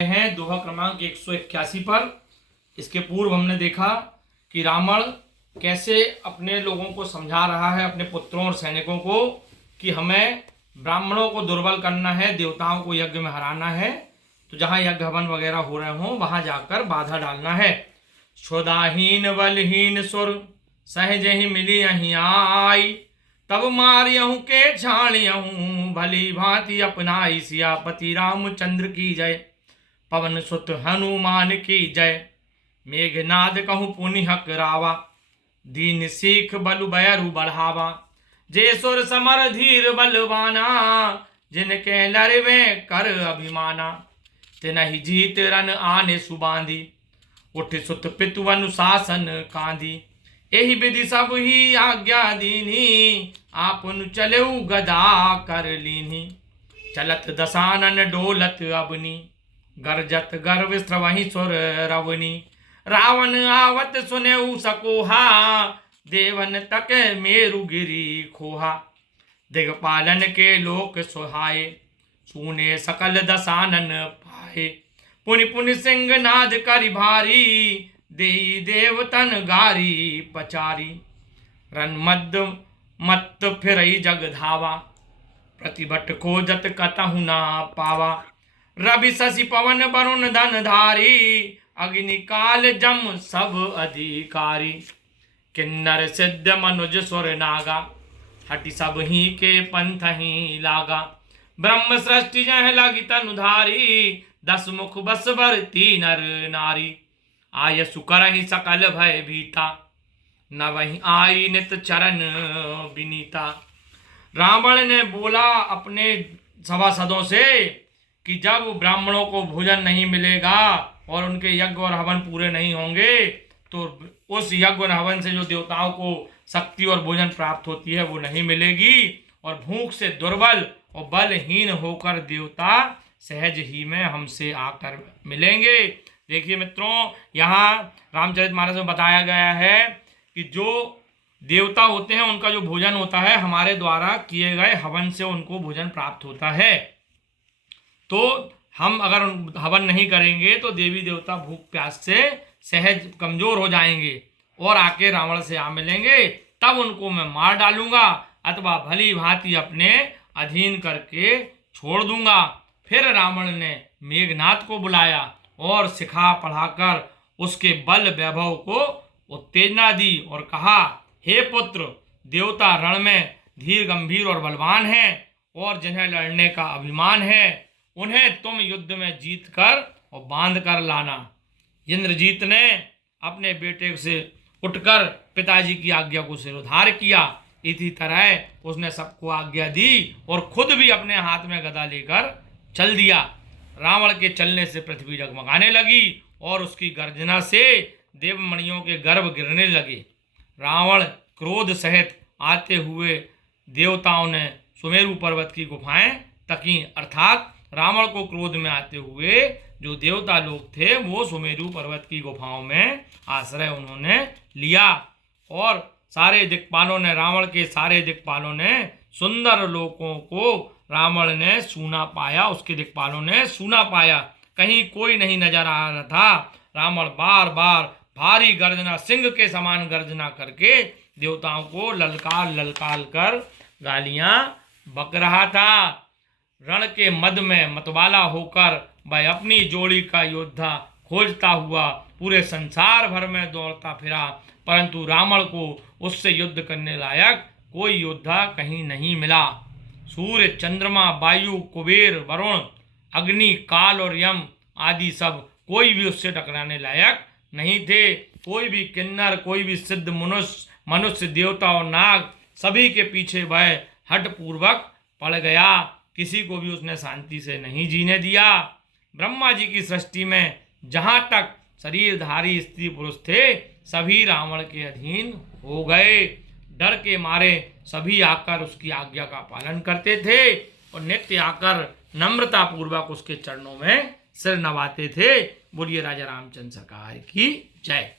हैं दोहा क्रमांक 181 पर। इसके पूर्व हमने देखा कि रावण कैसे अपने लोगों को समझा रहा है, अपने पुत्रों और सैनिकों को, कि हमें ब्राह्मणों को दुर्बल करना है, देवताओं को यज्ञ में हराना है। तो जहाँ यज्ञ हवन वगैरह हो रहे हों वहाँ जाकर बाधा डालना है। क्षुधाहीन बलहीन सुर सहज ही मिली यहीं आई, तब मारियहूँ के छाणियहूँ भली भांति अपनाई। सियापति रामचंद्र की जय, पवन सुत हनुमान की जय। मेघनाद कहूँ पुनि हकरावा, दीन सीख बलु बयरु बढ़ावा। जे सुर समर धीर बलवाना, जिनके लड़वे कर अभिमाना। तिनहि जीत रन आने सुबांधी, उठ सुत पितु अनुशासन कांधी। एहि विधि सब ही आज्ञा दीनी, आपनु चलेउ गदा कर लीनी। चलत दसानन डोलत अबनी, गरजत गर्व स्रवहि सुर रवनी। रावण आवत सुनेउ सकोहा, देवन तक मेरु गिरी खोहा। दिगपालन के लोक सुहाए, सुने सकल दसानन पाए। पुनि पुनि सिंह नाद करि भारी, देई देवतन गारी पचारी। रन मद मत फिरई जग धावा, प्रतिभट खोजत कतहु ना पावा। रवि शशि पवन वरुण धन धारी, अग्नि काल जम सब अधिकारी। किन्नर सिद्ध मनुज सुर नागा, हटि सब ही के पंथ ही लागा। ब्रह्म सृष्टि जह लगी तनुधारी, 10 मुख बस बर तीनर नारी। आय सुकर ही सकल भय भीता, न वही आई नित चरण विनीता। रावण ने बोला अपने सभासदों से कि जब ब्राह्मणों को भोजन नहीं मिलेगा और उनके यज्ञ और हवन पूरे नहीं होंगे, तो उस यज्ञ और हवन से जो देवताओं को शक्ति और भोजन प्राप्त होती है वो नहीं मिलेगी, और भूख से दुर्बल और बलहीन होकर देवता सहज ही में हमसे आकर मिलेंगे। देखिए मित्रों, यहाँ रामचरितमानस में बताया गया है कि जो देवता होते हैं उनका जो भोजन होता है, हमारे द्वारा किए गए हवन से उनको भोजन प्राप्त होता है। तो हम अगर हवन नहीं करेंगे तो देवी देवता भूख प्यास से सहज कमजोर हो जाएंगे और आके रावण से आ मिलेंगे। तब उनको मैं मार डालूंगा अथवा भली भांति अपने अधीन करके छोड़ दूंगा। फिर रावण ने मेघनाद को बुलाया और सिखा पढ़ाकर उसके बल वैभव को उत्तेजना दी और कहा, हे पुत्र, देवता रण में धीर गंभीर और बलवान हैं और जिन्हें लड़ने का अभिमान है, उन्हें तुम युद्ध में जीत कर और बांध कर लाना। इंद्रजीत ने अपने बेटे से उठकर पिताजी की आज्ञा को सिरोधार किया। इसी तरह उसने सबको आज्ञा दी और खुद भी अपने हाथ में गदा लेकर चल दिया। रावण के चलने से पृथ्वी जगमगाने लगी और उसकी गर्जना से देवमणियों के गर्भ गिरने लगे। रावण क्रोध सहित आते हुए देवताओं ने सुमेरु पर्वत की गुफाएं तकी, अर्थात रावण को क्रोध में आते हुए जो देवता लोग थे वो सुमेरु पर्वत की गुफाओं में आश्रय उन्होंने लिया। और सारे दिक्पालों ने, रावण के सारे दिक्पालों ने सुंदर लोगों को रावण ने सूना पाया, उसके दिक्पालों ने सूना पाया। कहीं कोई नहीं नजर आ रहा था। रावण बार बार भारी गर्जना, सिंह के समान गर्जना करके देवताओं को ललकार ललकार कर गालियां बक रहा था। रण के मद में मतवाला होकर वह अपनी जोड़ी का योद्धा खोजता हुआ पूरे संसार भर में दौड़ता फिरा, परंतु रावण को उससे युद्ध करने लायक कोई योद्धा कहीं नहीं मिला। सूर्य, चंद्रमा, वायु, कुबेर, वरुण, अग्नि, काल और यम आदि सब कोई भी उससे टकराने लायक नहीं थे। कोई भी किन्नर, कोई भी सिद्ध मनुष्य, देवता और नाग, सभी के पीछे वह हठपूर्वक पड़ गया। किसी को भी उसने शांति से नहीं जीने दिया। ब्रह्मा जी की सृष्टि में जहाँ तक शरीरधारी स्त्री पुरुष थे, सभी रावण के अधीन हो गए। डर के मारे सभी आकर उसकी आज्ञा का पालन करते थे और नित्य आकर नम्रता पूर्वक उसके चरणों में सिर नवाते थे। बोलिए राजा रामचंद्र सरकार की जय।